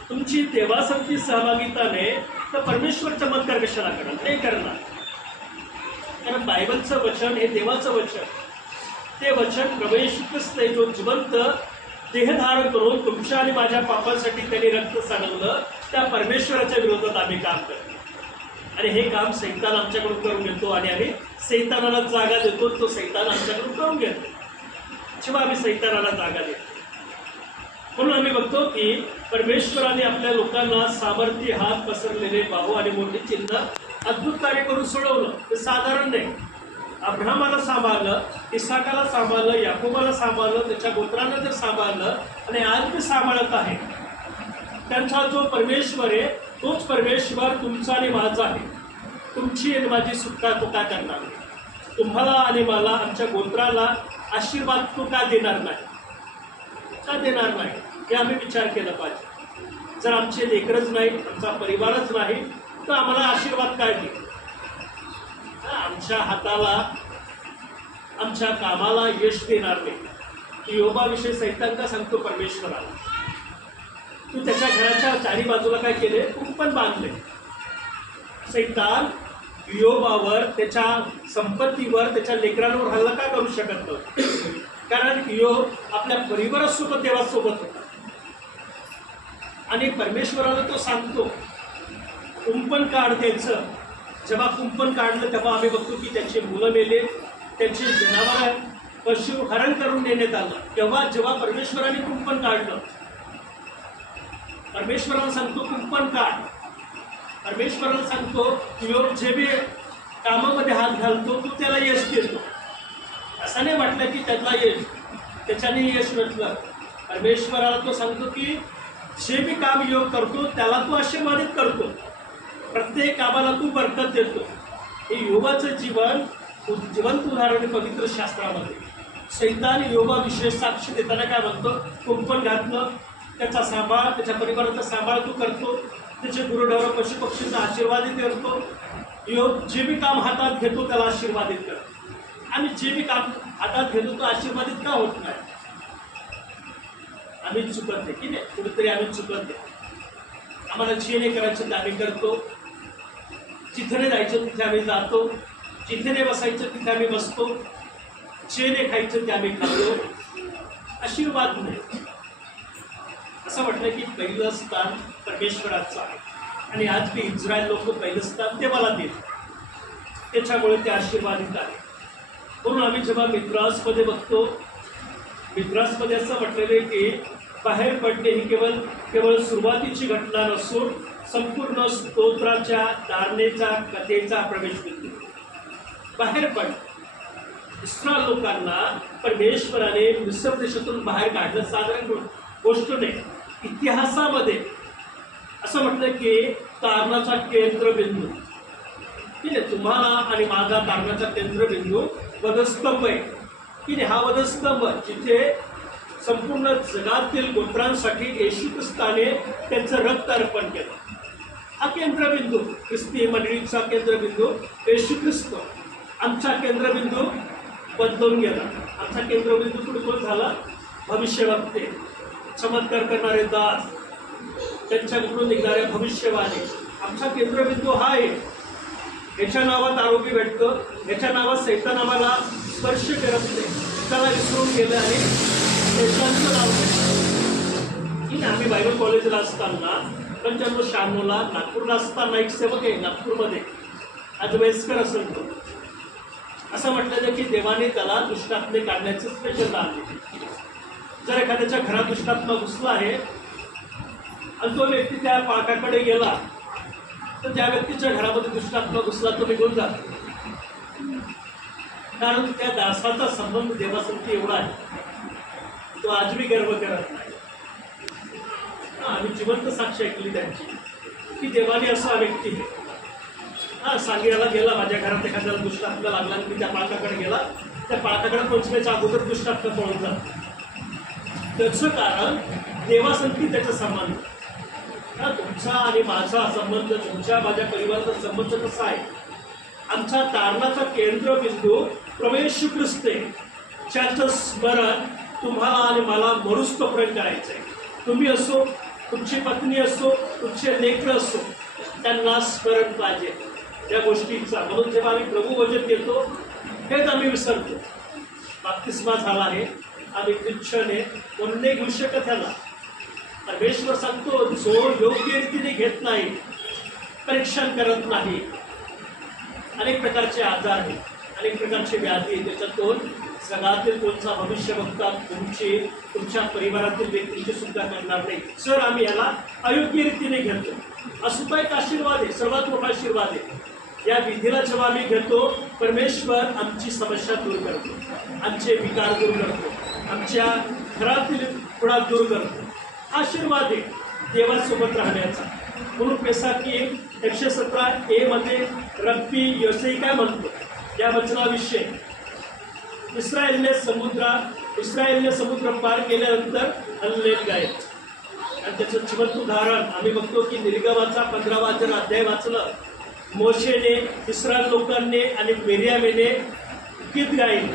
तुमची देवासंगती सहभागिता नाही तर परमेश्वर चमत्कार कशाला करणार, नाही करणार. कारण बायबलचं वचन हे देवाचं वचन. ते वचन प्रभू येशू ख्रिस्त आहे, जो जिवंत देह धारण करून तुमच्या आणि माझ्या पापासाठी त्यांनी रक्त सांडवलं. त्या परमेश्वराच्या विरोधात आम्ही काम करतो. आणि हे काम सैतान आमच्याकडून करून घेतो आणि आम्ही सैतानाला जागा देतो. तो सैतान आमच्याकडून करून घेतो जेव्हा आम्ही सैतानाला जागा देतो. म्हणून आम्ही बघतो की परमेश्वराने आपल्या लोकांना सामर्थ्य, हात पसरलेले बाहू आणि मोठी चिन्ह, अद्भुत कार्य करून सोडवलं. ते साधारण नाही. अब्राहमाला सांभाळलं, इसाकाला सांभाळलं, याकोबाला सांभाळलं, त्याच्या गोत्रांना जर सांभाळलं आणि आज ते सांभाळत आहे. त्यांचा जो परमेश्वर आहे तोच परमेश्वर तुमचा आणि माझा आहे. तुमची आणि माझी सुटका तो काय करणार नाही. तुम्हाला आणि मला, आमच्या गोत्राला आशीर्वाद तो का देणार नाही, का देणार नाही, हे आम्ही विचार केला पाहिजे. जर आमचे लेकरच नाही, आमचा परिवारच नाही तर आम्हाला आशीर्वाद काय देईल. आमच्या हाताला, आमच्या कामाला यश देणार नाही. योबाविषयी सैतान का सांगतो परमेश्वराला, तू त्याच्या घराच्या चारी बाजूला काय केले, कुंपण बांधले. सैतान योबावर, त्याच्या संपत्तीवर, त्याच्या लेकरांवर हल्ला का करू शकत नव्हतं. कारण योब आपल्या परिवारासोबत देवासोबत होता. आणि परमेश्वराला तो सांगतो कुंपण काढ त्याचं. जेव्हा कुंपण काढलं तेव्हा आम्ही बघतो की त्याचे मुलं मेले, त्याचे जनावर पशु हरण करून नेण्यात आलं. तेव्हा जेव्हा परमेश्वराने कुंपण काढलं, परमेश्वराला सांगतो कुंपण काढ. परमेश्वराला सांगतो योब जे बी कामामध्ये हात घालतो तू त्याला यश देतो. असं नाही वाटलं की त्यातला यश, त्याच्याने यश भेटलं. परमेश्वराला तो सांगतो की जे बी काम योग करतो त्याला तू आशीर्वादित करतो, प्रत्येक कामाला तू बरकत देतो. हे योगाचं जीवन जिवंत उदाहरण पवित्र शास्त्रामध्ये. सैतान योगाविषयी साक्ष देताना काय म्हणतो, कुंपण घातलं, त्याचा सांभाळ, त्याच्या परिवाराचा सांभाळ तू करतो, त्याचे गुरुढोर पशुपक्षींचा आशीर्वादित करतो. योग जे बी काम हातात घेतो त्याला आशीर्वादित करतो. आणि जे बी काम हातात घेतो तो आशीर्वादित का होत नाही? आम्ही चुकत नाही की नाही, कुठेतरी आम्ही चुकत नाही. आम्हाला जे नाही करायचं ते आम्ही करतो, जिथे नाही जायचं तिथे आम्ही जातो, जिथे नाही बसायचं तिथे आम्ही बसतो, जे नाही खायचं ते आम्ही खातो. आशीर्वाद नाही. असं म्हटलं की पहिलं स्थान परमेश्वराचं आहे आणि आज मी इस्रायल लोक पहिलं स्थान ते मला देत, त्याच्यामुळे ते आशीर्वादित आहे. म्हणून आम्ही जेव्हा मिद्रासमध्ये बघतो, मिद्रासमध्ये असं म्हटलेलं आहे की बाहेर पडणे ही केवळ सुरुवातीची घटना नसून संपूर्ण स्तोत्राच्या धारणेचा कथेचा प्रवेश बिंदू. बाहेर पड इस्रायल लोकांना परमेश्वराने मिस्र देशातून बाहेर काढलं साधारण गोष्ट नाही. इतिहासामध्ये असं म्हटलं की तारणाचा केंद्रबिंदू की नाही, तुम्हाला आणि माझा तारणाचा केंद्रबिंदू वधस्तंभ आहे की नाही. हा वधस्तंभ जिथे संपूर्ण जगातील गोत्रांसाठी येशू ख्रिस्ताने त्यांचं रक्त अर्पण केलं, हा केंद्रबिंदू ख्रिस्ती मंडळीचा केंद्रबिंदू येशू ख्रिस्त. आमचा केंद्रबिंदू बदलून गेला. आमचा केंद्रबिंदू कुठून झाला? भविष्यवक्ते, चमत्कार करणारे दास, त्यांच्याकडून निघणारे भविष्यवाणी. आमचा केंद्रबिंदू हा आहे. याच्या नावात आरोग्य भेटतं, याच्या नावात सैतान आम्हाला स्पर्श करत नाही, त्याला विसरून गेलं आणि सैतानचं नाव घेतलं. आम्ही बायबल कॉलेजला असताना पंच्याण्णव 96ला नागपूरला असताना एक सेवक आहे नागपूरमध्ये, आज वयस्कर असेल तो. असं म्हटलं की देवाने त्याला दुष्टात्मे काढण्याचं स्पेशल दान दिले. जर एखाद्याच्या घरात दुष्टात्मा घुसला आहे आणि तो व्यक्ती त्या पाकाकडे गेला तर त्या व्यक्तीच्या घरामध्ये दुष्टात्मा घुसला तो निघून जातो, कारण त्या दासाचा संबंध देवासंगती एवढा आहे, तो आजही गर्व करत नाही. आम्ही जिवंत साक्ष ऐकली त्यांची की देवाने असा व्यक्ती सांगितला गेला, माझ्या घरात एखाद्याला दुष्टात्मा लागला आणि मी त्या पाळकाकडे गेला, त्या पाळकाकडे पोहोचण्याच्या अगोदर दुष्टात्मा पळून जातो. त्याचं कारण देवासंगती त्याचा संबंध. तुमचा आणि माझा संबंध, तुमच्या माझ्या परिवाराचा संबंध कसा आहे? आमचा तारणाचा केंद्रबिंदू प्रवेश ख्रिस्त आहे, ज्याचं स्मरण तुम्हाला आणि मला मरुस्तोपर्यंत करायचं आहे. तुम्ही असो, तुमची पत्नी असो, तुमचे लेकरं असो, त्यांना स्मरण पाहिजे या गोष्टीचा. म्हणून जेव्हा आम्ही प्रभू वचन घेतो हेच आम्ही विसरतो. बाप्तिस्मा झाला आहे, आम्ही ख्रिश्चन आहे म्हणून नाही घेऊ शकत. त्याला परमेश्वर सांगतो, जो योग्य रीतीने घेत नाही, परीक्षण करत नाही, अनेक प्रकारचे आजार आहेत, अनेक प्रकारचे व्याधी आहेत, त्याच्यातून जगातील कोणता भविष्य बघता तुमच्या परिवारातील व्यक्तींची सुद्धा करणार नाही जर आम्ही याला अयोग्य रीतीने घेतो. हा सुद्धा एक आशीर्वाद आहे, सर्वात मोठा आशीर्वाद आहे. या विधीला जेव्हा आम्ही घेतो, परमेश्वर आमची समस्या दूर करतो, आमचे विकार दूर करतो, आमच्या घरातील खुणा दूर करतो. आशीर्वाद आहे देवासोबत राहण्याचा. म्हणून पेसाकी 117A मध्ये रब्बी योसेई काय म्हणतो या वचनाविषयी? इस्रायलने समुद्र पार केल्यानंतर हल्लेल गायब. आणि त्याचं जिवंत उदाहरण आम्ही बघतो की निर्गमाचा 15वा अध्याय वाचलं. मोशेने, इस्रायल लोकांनी आणि मिर्यामेने गीत गायले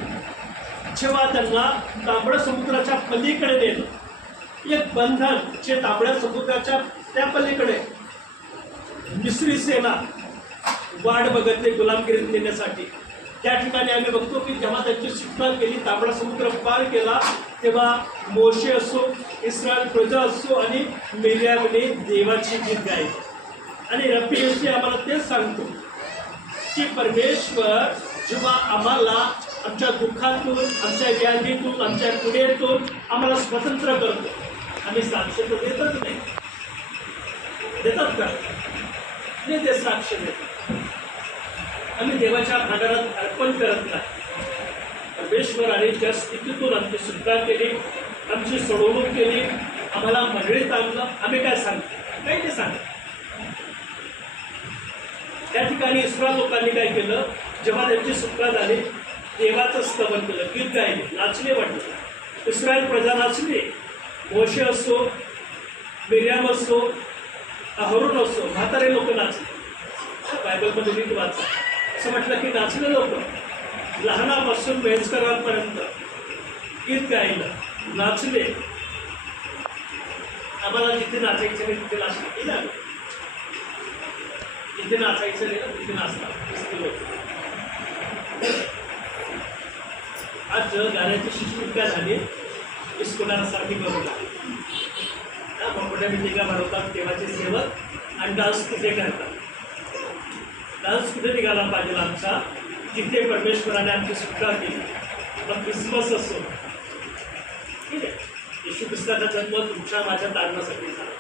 जेव्हा त्यांना तांबड्या समुद्राच्या पलीकडे नेलं. एक बंधन जे तांबड्या समुद्राच्या त्या पलीकडे मिस्री सेना वाट बघते गुलामगिरीत नेण्यासाठी. त्या ठिकाणी आम्ही बघतो की जेव्हा त्यांची सुटका केली, तांबडा समुद्र पार केला, तेव्हा मोशे असो, इस्रायल प्रजा असो आणि मिर्यामने देवाची गीत गायली. आणि रब्बी योसेई आम्हाला तेच सांगतो की परमेश्वर जेव्हा आम्हाला आमच्या दुःखातून, आमच्या व्याधीतून, आमच्या पिढीतून आम्हाला स्वतंत्र करतो, आम्ही साक्ष तर देतच नाही. देतात का? नाही ते साक्ष देतात. आम्ही देवाच्या भांडारात अर्पण करत नाही. परमेश्वराने ज्या स्थितीतून आमची सुटका केली, आमची सोडवणूक केली, आम्हाला मंडळीत आणलं, आम्ही काय सांगतो काही ते सांगतो. त्या ठिकाणी इस्रायल लोकांनी काय केलं, जेव्हा त्यांची सुटका झाली देवाचं स्तवन केलं, गीत गायले, नाचले म्हटलं. इस्रायल प्रजा नाचले. मोशे असो, मिर्याम असो, अहरोन असो, म्हातारे लोक नाचले. बायबलमध्ये गीत वाचा असं म्हटलं की नाचले लोक, लहानापासून वयस्करांपर्यंत गीत गायलं, नाचले. आम्हाला जिथे नाचायचं नाही तिथे नाचले, जिथे नाचायचं नाही ना तिथे नाचतात. आज गाण्याची शिष्टुका झाली, इस्कोलासारखी करू लागली. मोठ्या मिटिंगा भरवतात तेव्हाचे सेवक आणि डान्स कुठे करतात. डान्स कुठे निघाला पाहिजे आमचा, जिथे परमेश्वराने आमची सुटका केली. मग क्रिसमस असो, ठीक आहे. येशू ख्रिस्ताचा जन्म तुमच्या माझ्या तारणासाठी झाला.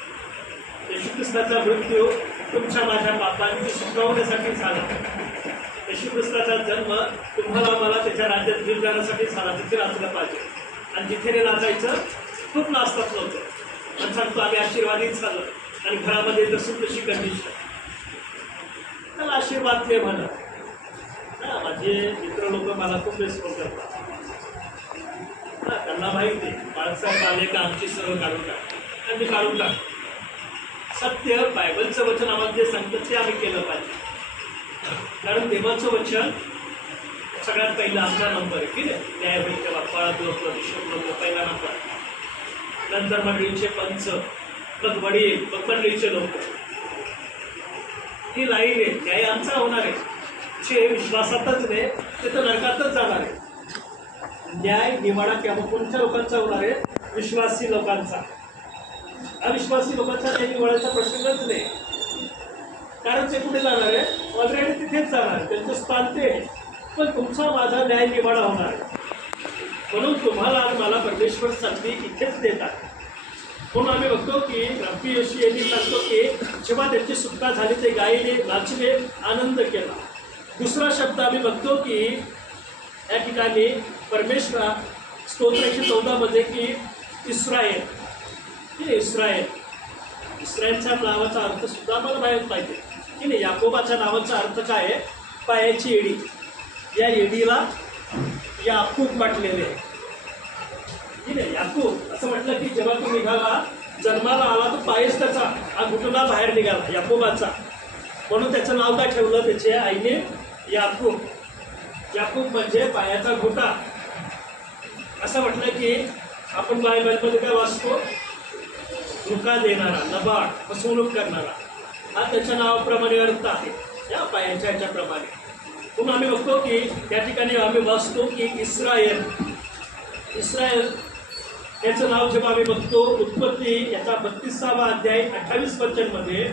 येशू ख्रिस्ताचा मृत्यू तुमच्या माझ्या पापांची सुटकावण्यासाठी झाला. येशू ख्रिस्ताचा जन्म तुम्हाला मला त्याच्या राज्यात घेऊन जाण्यासाठी झाला. तिथे नाचलं पाहिजे. आणि जिथे नाही नाचायचं, खूप नाचतात लोक. आणि सांगतो आम्ही आशीर्वादित झालो आणि घरामध्ये तसून तशी कंडिशन. त्याला आशीर्वाद ते म्हणा. माझे मित्र लोक मला खूप रेस्पॉन्स करतात. त्यांना माहिती आहे बाळासाहेब आले का आमची सर्व काढून टाक आणि ते काढून टाक. सत्य बायबलचं वचन आम्हाला जे सांगतं ते आम्ही केलं पाहिजे. कारण देवाचं वचन सगळ्यात पहिला आमचा नंबर आहे, ठीक आहे. न्यायवेद्य बाप्पाळा लोक, विश्व लोक पहिला नंबर, नंतर मंडळीचे पंच, मग वडील, मग मंडळीचे लोक. ही लाईन आहे. न्याय आमचा होणार आहे. जे विश्वासातच नाही ते तर नरकातच जाणार आहे. न्याय निवाडा केव्हा कोणत्या लोकांचा होणार आहे? विश्वासी लोकांचा. अविश्वासी लोकांचा न्याय निवाडायचा प्रश्नच नाही. कारण ते कुठे जाणार आहे? ऑलरेडी तिथेच जाणार आहे. त्यांचं स्थान ते आहे. पण तुमचा माझा न्याय निवाडा होणार आहे. म्हणून तुम्हाला आणि मला परमेश्वर संधी इथेच देतात. म्हणून आम्ही बघतो की रब्बी योशी यांनी सांगतो की जेव्हा त्यांची सुटका झाली ते गायले, नाचले, आनंद केला. दुसरा शब्द आम्ही बघतो की या ठिकाणी परमेश्वर स्तोत्र 114 मध्ये की इस्रायल, इस्रायल, इस्रायलच्या नावाचा अर्थ सुद्धा आम्हाला माहीत पाहिजे की नाही. याकोबाच्या नावाचा अर्थ काय आहे? पायाची एडी. या एडीला याकूब म्हटलेले आहे, ठीक आहे. याकूब असं म्हटलं की जेव्हा तो निघाला, जन्माला आला तर पायच त्याचा हा घुटना बाहेर निघाला याकोबाचा. म्हणून त्याचं नाव काय ठेवलं त्याच्या आईने? याकूब. याकूब म्हणजे पायाचा घोटा. असं म्हटलं की आपण बायबलमध्ये काय वाचतो? धोका देणारा, लबाड, फसवणूक करणारा, हा त्याच्या नावाप्रमाणे अर्थ आहे, या पायाच्या ह्याच्याप्रमाणे. म्हणून आम्ही बघतो की त्या ठिकाणी आम्ही वाचतो की इस्रायल, इस्रायल याचं नाव जेव्हा आम्ही बघतो उत्पत्ती याचा 32वा अध्याय 28 वचनमध्ये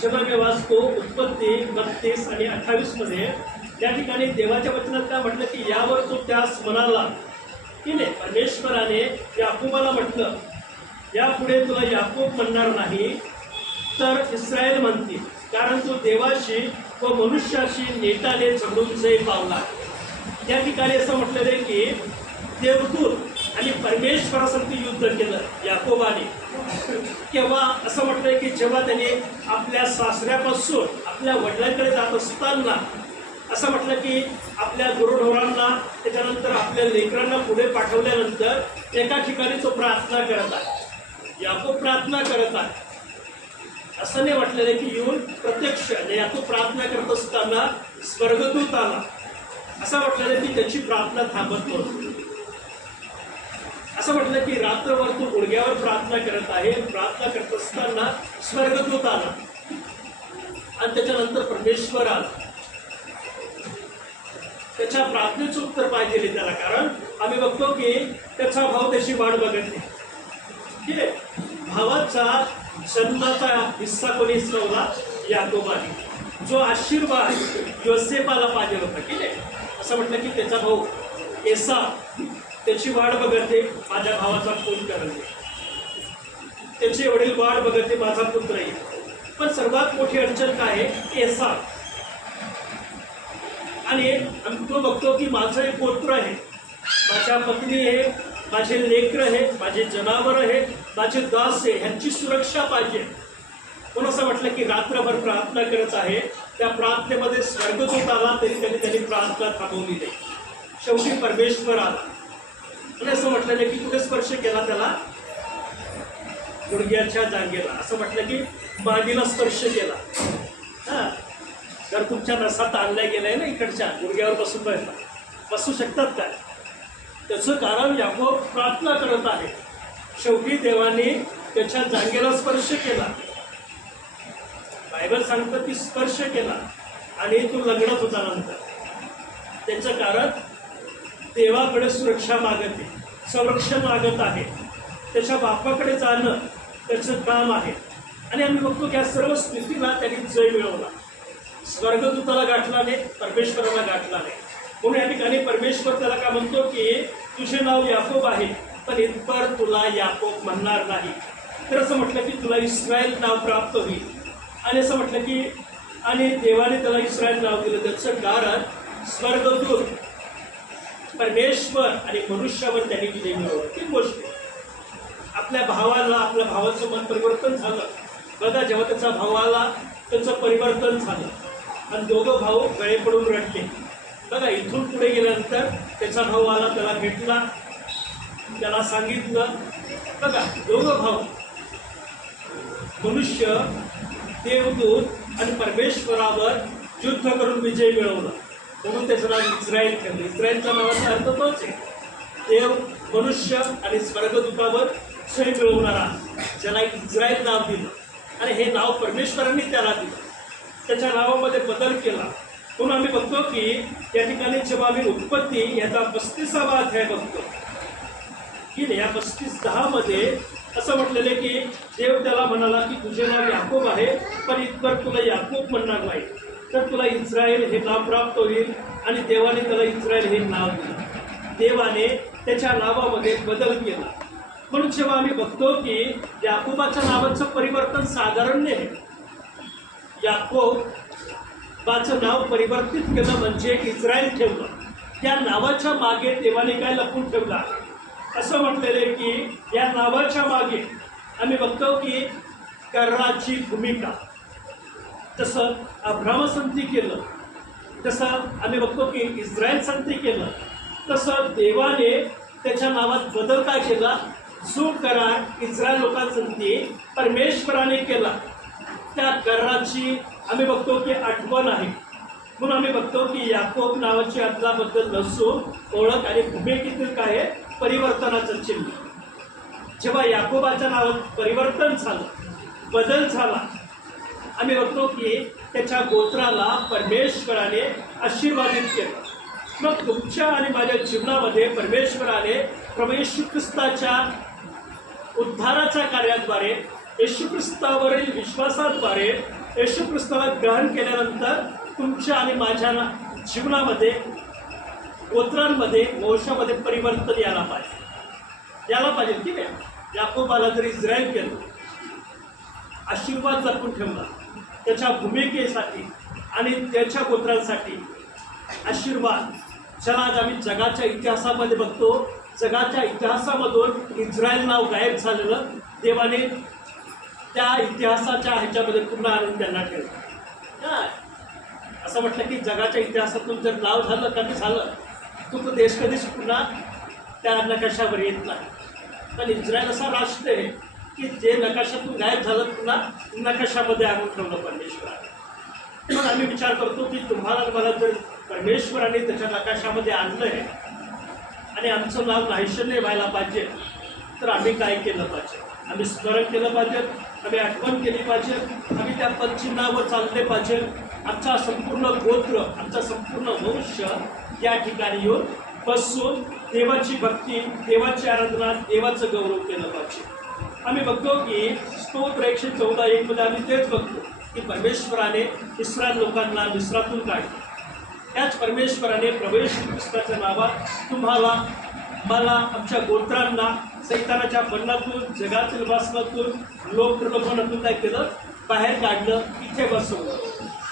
जेव्हा मी वाचतो, उत्पत्ती 32 आणि 28 मध्ये त्या ठिकाणी देवाच्या वचनात काय म्हटलं की यावर तो त्यास म्हणाला की नाही. परमेश्वराने याकूबाला म्हटलं यापुढे तुला याकूब म्हणणार नाही तर इस्रायल म्हणतील, कारण तू देवाशी व मनुष्याशी नेटाने झगडून जय पावला. त्या ठिकाणी असं म्हटलेलं आहे की देवदूत आणि परमेश्वरासाठी युद्ध केलं याकोबाने. केव्हा? असं म्हटलंय की जेव्हा त्याने आपल्या सासऱ्यापासून आपल्या वडिलांकडे जात असताना असं म्हटलं की आपल्या गुरुढोरांना त्याच्यानंतर आपल्या लेकरांना पुढे पाठवल्यानंतर एका ठिकाणी तो प्रार्थना करत आहे. याकोब प्रार्थना करत आहे. असं नाही म्हटलेलं की येऊन प्रत्यक्ष याकोब प्रार्थना करत असताना स्वर्गदूत आला. असं म्हटलेलं की त्याची प्रार्थना थांबत नव्हती. असं म्हटलं की रात्रभर तो गुडघ्यावर प्रार्थना करत आहे. प्रार्थना करत असताना स्वर्गदूत आला आणि त्याच्यानंतर परमेश्वर आला. त्याच्या प्रार्थनेचं उत्तर पाहिजे त्याला. कारण आम्ही बघतो की त्याचा भाव त्याची वाट बघत नाही, ठीक आहे. भावाचा जन्माचा हिस्सा कोणी हिसकावला? याकोबाने. जो आशीर्वाद योसेफाला पाहिजे होता, ठीक आहे. असं म्हटलं की त्याचा भाऊ एसाव त्याची वाट बघते, माझ्या भावाचा खून करते. त्याचे वडील वाट बघते, माझा पुत्र येईल. पण सर्वात मोठी अडचण काय आहे? एसाव. आणि तो बघतो की माझं एक पुत्र आहे, माझ्या पत्नी आहे, माझे लेकर आहेत, माझे जनावर आहेत, माझे दास आहे ह्यांची सुरक्षा पाहिजे. पण असं म्हटलं की रात्रभर प्रार्थना करत आहे. त्या प्रार्थनेमध्ये स्वर्गदूत आला तरी त्यांनी प्रार्थना थांबवली नाही. शेवटी परमेश्वर आला आणि असं म्हटलेलं की कुठे स्पर्श केला त्याला, गुडघ्याच्या जागेला. असं म्हटलं की मागीला स्पर्श केला. हां, जर तुमच्या नसात आणल्या गेलाय ना इकडच्या गुडघ्यावर बसू शकतात काय? त्याचं कारण याकोब प्रार्थना करत आहे. शेवटी देवाने त्याच्या जागेला स्पर्श केला. बायबल सांगतं की स्पर्श केला आणि तो लग्नच होता नंतर. त्याचं कारण देवाकडे सुरक्षा मागते, संरक्षण मागत आहे. त्याच्या बापाकडे जाणं त्याचं काम आहे. आणि आम्ही बघतो की या सर्व स्थितीला त्यांनी जय मिळवला. स्वर्गदूताला गाठला नाही, परमेश्वराला गाठला नाही. म्हणून या ठिकाणी परमेश्वर त्याला काय म्हणतो की तुझे नाव याकोब आहे, पण इतपर तुला याकोब म्हणणार नाही. तर असं म्हटलं की तुला इस्रायल नाव प्राप्त होईल. आणि असं म्हटलं की आणि देवाने त्याला इस्रायल नाव दिलं. त्याचं कारण स्वर्गदूत, परमेश्वर आणि मनुष्यावर त्यांनी विजय मिळवला. ती गोष्ट आपल्या भावाचं मन परिवर्तन झालं. बघा, जेव्हा त्याचा भाव आला त्याचं परिवर्तन झालं आणि दोघं भाऊ गळे पडून रडले. बघा, इथून पुढे गेल्यानंतर त्याचा भाऊ आला, त्याला भेटला, त्याला सांगितलं. बघा, दोघं भाऊ, मनुष्य, देवदूत आणि परमेश्वरावर युद्ध करून विजय मिळवला. म्हणून त्याचं नाव इस्रायल ठेवलं. इस्रायलच्या नावाचा अर्थ तोच आहे, देव, मनुष्य आणि स्वर्गदूतावर जय मिळवणारा, ज्याला इस्रायल नाव दिलं. आणि हे नाव परमेश्वरांनी त्याला दिलं. त्याच्या नावामध्ये बदल केला. म्हणून आम्ही बघतो की या ठिकाणी जेव्हा आम्ही उत्पत्ती याचा 35वा अध्याय बघतो की या 35:10 मध्ये असं म्हटलेलं की देव त्याला म्हणाला की तुझे नाव याकोब आहे, पण इतपर तुला याकोब म्हणणार नाही, तर तुला इस्रायल हे नाव प्राप्त होईल. आणि देवाने त्याला इस्रायल हे नाव दिलं. देवाने त्याच्या नावामध्ये बदल केला. म्हणून जेव्हा आम्ही बघतो की याकोबाच्या नावाचं परिवर्तन साधारण नाही. याकोबाचं नाव परिवर्तित केलं म्हणजे इस्रायल ठेवलं. त्या नावाच्या मागे देवाने काय लपून ठेवला असं म्हटलेलं आहे की या नावाच्या मागे आम्ही बघतो की कर्णाची भूमिका. तसं अब्राम संती केलं, तसं आम्ही बघतो की इस्रायल संती केलं. तसं देवाने त्याच्या नावात बदल काय केला, जो करार इस्रायल लोकांसाठी परमेश्वराने केला त्या कराराची आम्ही बघतो की आठवण आहे. म्हणून आम्ही बघतो की याकोब नावाची अदलाबद्दल नसून ओळख आणि भूमिकेतील काय आहे, परिवर्तनाचं चिन्ह. जेव्हा याकोबाच्या नावात परिवर्तन झालं, बदल झाला, आम्ही बघतो की त्याच्या गोत्राला परमेश्वराने आशीर्वादित केलं. मग तुमच्या आणि माझ्या जीवनामध्ये परमेश्वराने प्रभू येशू ख्रिस्ताच्या उद्धाराच्या कार्याद्वारे, येशू ख्रिस्तावरील विश्वासाद्वारे, येशू ख्रिस्ताला ग्रहण केल्यानंतर तुमच्या आणि माझ्या जीवनामध्ये, गोत्रांमध्ये, वंशामध्ये परिवर्तन यायला पाहिजे की नाही. याकोबाला जर इस्रायल केलं, आशीर्वाद जपून ठेवला, त्याच्या भूमिकेसाठी आणि त्याच्या गोत्रांसाठी आशीर्वाद. चला, आज आम्ही जगाच्या इतिहासामध्ये बघतो, जगाच्या इतिहासामधून इस्रायल नाव गायब झालेलं देवाने त्या इतिहासाच्या ह्याच्यामध्ये पुन्हा आणून त्यांना ठेवलं. असं म्हटलं की जगाच्या इतिहासातून जर नाव झालं, कमी झालं, तो देश कधीच पुन्हा त्या नकाशावर येत नाही. पण इस्रायल असा राष्ट्र आहे की जे नकाशातून गायब झालं पुन्हा नकाशामध्ये आणून ठेवलं परमेश्वराने. मग आम्ही विचार करतो की तुम्हाला मला जर परमेश्वराने त्याच्या नकाशामध्ये आणलं आहे आणि आमचं नाव नाहीशं नाही व्हायला पाहिजे, तर आम्ही काय केलं पाहिजे? आम्ही स्मरण केलं पाहिजे, आम्ही आठवण केली पाहिजे, आम्ही त्या पदचिन्हावर चालले पाहिजे. आमचा संपूर्ण गोत्र, आमचा संपूर्ण वंश या ठिकाणी येऊन बसून देवाची भक्ती, देवाची आराधना, देवाचं गौरव केलं पाहिजे. आम्ही बघतो की स्तोत्र 114:1 मध्ये आम्ही तेच बघतो की परमेश्वराने इस्रायल लोकांना मिस्रातून काढलं. त्याच परमेश्वराने प्रभू येशू ख्रिस्ताच्या नावात तुम्हाला, मला, आमच्या गोत्रांना सैतानाच्या बंधनातून, जगातील वासनातून, लोकप्रलोभनातून काय केलं, बाहेर काढलं, इथे बसवलं.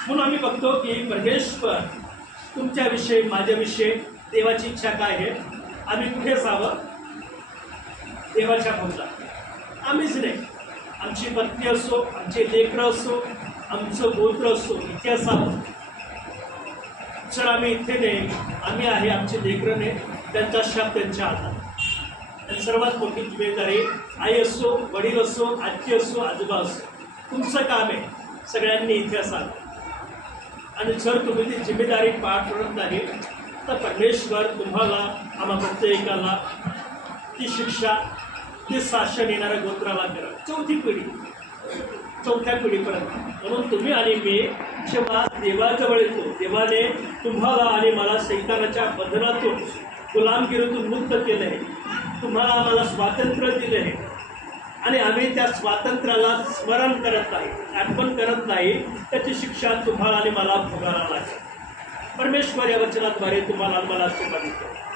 म्हणून आम्ही बघतो की परमेश्वर तुमच्याविषयी, माझ्याविषयी देवाची इच्छा काय आहे, आम्ही कुठे जावं, देवाच्या भोवतात. आम्हीच नाही, आमची पत्नी असो, आमचे लेकरं असो, आमचं गोत्र असो, इथे असावं. सर आम्ही इथे नाही, आम्ही आहे, आमचे लेकरं नाही, त्यांचा शाप त्यांच्या हातात. आणि सर्वात मोठी जिम्मेदारी आई असो, वडील असो, आजी असो, आजोबा असो, तुमचं काम आहे सगळ्यांनी इथे असावं. आणि जर तुम्ही ती जिम्मेदारी पार पडत नाही तर परमेश्वर तुम्हाला, आम्हा प्रत्येकाला ती शिक्षा, ते शासन येणाऱ्या गोत्राला करा, चौथी पिढी, चौथ्या पिढीपर्यंत. म्हणून तुम्ही आणि मी जेव्हा देवाजवळ येतो, देवाने तुम्हाला आणि मला सैतानाच्या बंधनातून, गुलामगिरीतून मुक्त केलं आहे, तुम्हाला आम्हाला स्वातंत्र्य दिले आहे. आणि आम्ही त्या स्वातंत्र्याला स्मरण करत नाही, आठवण करत नाही, त्याची शिक्षा तुम्हाला आणि मला भोगायला लागेल. परमेश्वर या वचनाद्वारे तुम्हाला आणि मला आशीर्वाद देतो.